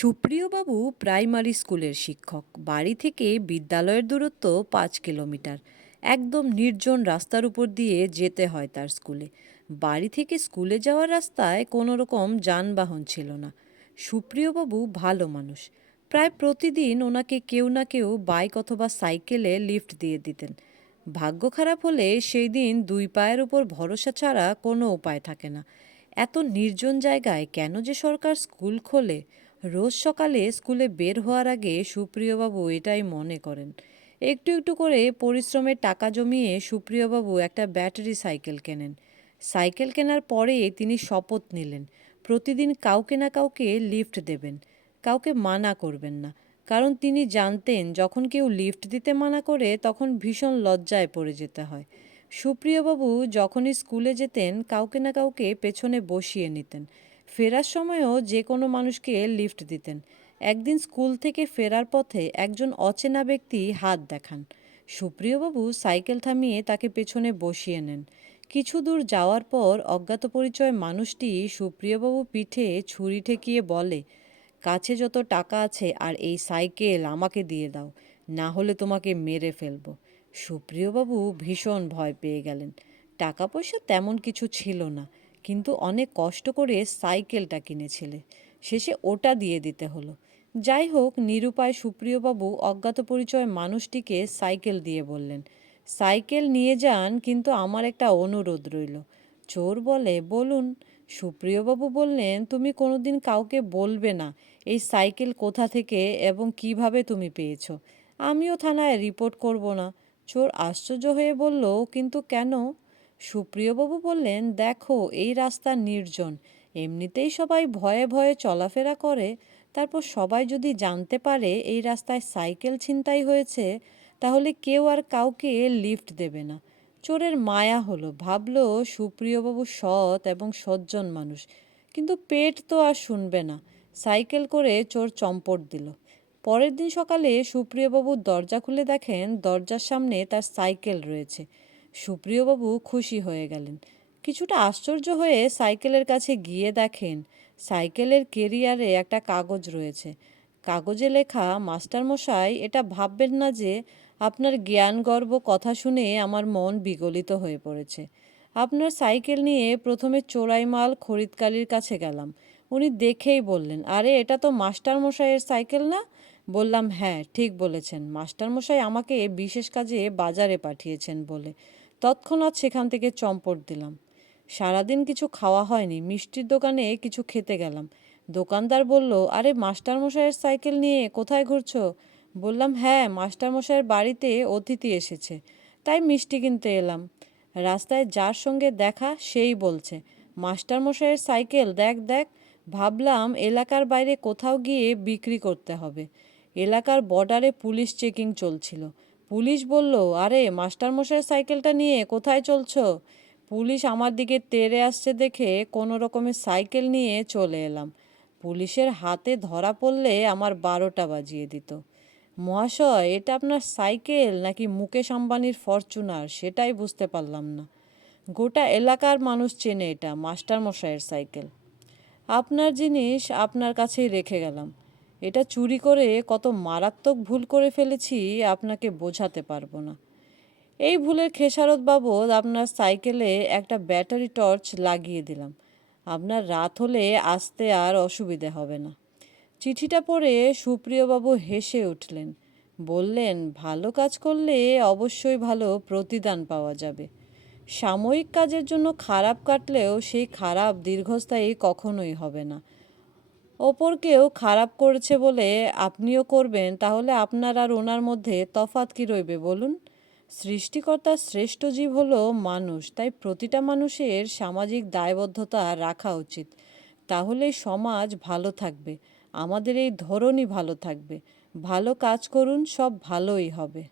সুপ্রিয়বাবু primary স্কুলের শিক্ষক। বাড়ি থেকে বিদ্যালয়ের দূরত্ব 5 কিলোমিটার। একদম নির্জন রাস্তার উপর দিয়ে যেতে হয় তার স্কুলে। বাড়ি থেকে স্কুলে যাওয়ার রাস্তায় কোনো রকম যানবাহন ছিল না। সুপ্রিয়বাবু ভালো মানুষ। প্রায় প্রতিদিন ওনাকে কেউ না কেউ বাইক অথবা সাইকেলে লিফট দিয়ে দিতেন। ভাগ্য খারাপ হলে সেই দিন দুই পায়ের উপর ভরসা ছাড়া কোনো উপায় থাকে না। এত নির্জন জায়গায় কেন যে সরকার স্কুল খোলে? রোজ সকালে স্কুলে বের হওয়ার আগে সুপ্রিয়বাবু এটাই মনে করেন। একটু একটু করে পরিশ্রমের টাকা জমিয়ে সুপ্রিয়বাবু একটা ব্যাটারি সাইকেল কেনেন। সাইকেল কেনার পরে তিনি শপথ নিলেন, প্রতিদিন কাউকে না কাউকে লিফট দেবেন, কাউকে মানা করবেন না। কারণ তিনি জানতেন যখন কেউ লিফট দিতে মানা করে তখন ভীষণ লজ্জায় পড়ে যেতে হয়। সুপ্রিয়বাবু যখনই স্কুলে যেতেন কাউকে না কাউকে পেছনে বসিয়ে নিতেন। ফেরার সময়ও যে কোনো মানুষকে লিফট দিতেন। একদিন স্কুল থেকে ফেরার পথে একজন অচেনা ব্যক্তি হাত দেখান। সুপ্রিয়বাবু সাইকেল থামিয়ে তাকে পেছনে বসিয়ে নেন। কিছু দূর যাওয়ার পর অজ্ঞাতপরিচয় মানুষটি সুপ্রিয়বাবু পিঠে ছুরি ঠেকিয়ে বলে, কাছে যত টাকা আছে আর এই সাইকেল আমাকে দিয়ে দাও, না হলে তোমাকে মেরে ফেলবো। সুপ্রিয়বাবু ভীষণ ভয় পেয়ে গেলেন। টাকা পয়সা তেমন কিছু ছিল না, কিন্তু অনেক কষ্ট করে সাইকেলটা কিনেছিলে, শেষে ওটা দিয়ে দিতে হলো। যাই হোক, নিরুপায় সুপ্রিয়বাবু অজ্ঞাত পরিচয় মানুষটিকে সাইকেল দিয়ে বললেন, সাইকেল নিয়ে যান, কিন্তু আমার একটা অনুরোধ রইল। চোর বলে, বলুন। সুপ্রিয়বাবু বললেন, তুমি কোনোদিন কাউকে বলবে না এই সাইকেল কোথা থেকে এবং কিভাবে তুমি পেয়েছো। আমিও থানায় রিপোর্ট করব না। চোর আশ্চর্য হয়ে বলল, কিন্তু কেন? সুপ্রিয়বাবু বললেন, দেখো, এই রাস্তা নির্জন, এমনিতেই সবাই ভয়ে ভয়ে চলাফেরা করে, তারপর সবাই যদি জানতে পারে এই রাস্তায় সাইকেল ছিনতাই হয়েছে, তাহলে কেউ আর কাউকে লিফট দেবে না। চোরের মায়া হলো, ভাবলো সুপ্রিয়বাবু সৎ এবং সজ্জন মানুষ, কিন্তু পেট তো আর শুনবে না। সাইকেল করে চোর চম্পট দিল। পরের দিন সকালে সুপ্রিয়বাবু দরজা খুলে দেখেন দরজার সামনে তার সাইকেল রয়েছে। সুপ্রিয়বাবু খুশি হয়ে গেলেন। কিছুটা আশ্চর্য হয়ে সাইকেলের কাছে গিয়ে দেখেন সাইকেলের কেরিয়ারে একটা কাগজ রয়েছে। কাগজে লেখা, মাস্টারমশাই, এটা ভাববেন না যে আপনার জ্ঞানগর্ব কথা শুনে আমার মন বিগলিত হয়ে পড়েছে। আপনার সাইকেল নিয়ে প্রথমে চোরাইমাল খরিদকারীর কাছে গেলাম। উনি দেখেই বললেন, আরে এটা তো মাস্টারমশাইয়ের সাইকেল না? বললাম, হ্যাঁ, ঠিক বলেছেন, মাস্টারমশাই আমাকে বিশেষ কাজে বাজারে পাঠিয়েছেন বলে তৎক্ষণাৎ সেখান থেকে চম্পট দিলাম। সারাদিন কিছু খাওয়া হয়নি, মিষ্টির দোকানে কিছু খেতে গেলাম। দোকানদার বলল, আরে মাস্টারমশাইয়ের সাইকেল নিয়ে কোথায় ঘুরছো? বললাম, হ্যাঁ, মাস্টারমশাইয়ের বাড়িতে অতিথি এসেছে, তাই মিষ্টি কিনতে এলাম। রাস্তায় যার সঙ্গে দেখা সেই বলছে, মাস্টারমশাইয়ের সাইকেল দেখ দেখ। ভাবলাম এলাকার বাইরে কোথাও গিয়ে বিক্রি করতে হবে। এলাকার বর্ডারে পুলিশ চেকিং চলছিল। পুলিশ বলল, আরে মাস্টারমশাইয়ের সাইকেলটা নিয়ে কোথায় চলছো? পুলিশ আমার দিকে তেড়ে আসছে দেখে কোনো রকমের সাইকেল নিয়ে চলে এলাম। পুলিশের হাতে ধরা পড়লে আমার 12টা বাজিয়ে দিত। মহাশয়, এটা আপনার সাইকেল নাকি মুকেশ আম্বানির ফরচুনার সেটাই বুঝতে পারলাম না। গোটা এলাকার মানুষ চেনে এটা মাস্টারমশাইয়ের সাইকেল। আপনার জিনিস আপনার কাছেই রেখে গেলাম। এটা চুরি করে কত মারাত্মক ভুল করে ফেলেছি আপনাকে বোঝাতে পারবো না। এই ভুলের খেসারত বাবদ আপনার সাইকেলে একটা ব্যাটারি টর্চ লাগিয়ে দিলাম। আপনার রাত হলে আসতে আর অসুবিধে হবে না। চিঠিটা পড়ে সুপ্রিয়বাবু হেসে উঠলেন। বললেন, ভালো কাজ করলে অবশ্যই ভালো প্রতিদান পাওয়া যাবে। সাময়িক কাজের জন্য খারাপ কাটলেও সেই খারাপ দীর্ঘস্থায়ী কখনোই হবে না। অপর কেউ খারাপ করেছে বলে আপনিও করবেন, তাহলে আপনার আর ওনার মধ্যে তফাৎ কী রইবে বলুন? সৃষ্টিকর্তার শ্রেষ্ঠ জীব হলো মানুষ, তাই প্রতিটা মানুষের সামাজিক দায়বদ্ধতা রাখা উচিত। তাহলে সমাজ ভালো থাকবে, আমাদের এই ধরনই ভালো থাকবে। ভালো কাজ করুন, সব ভালোই হবে।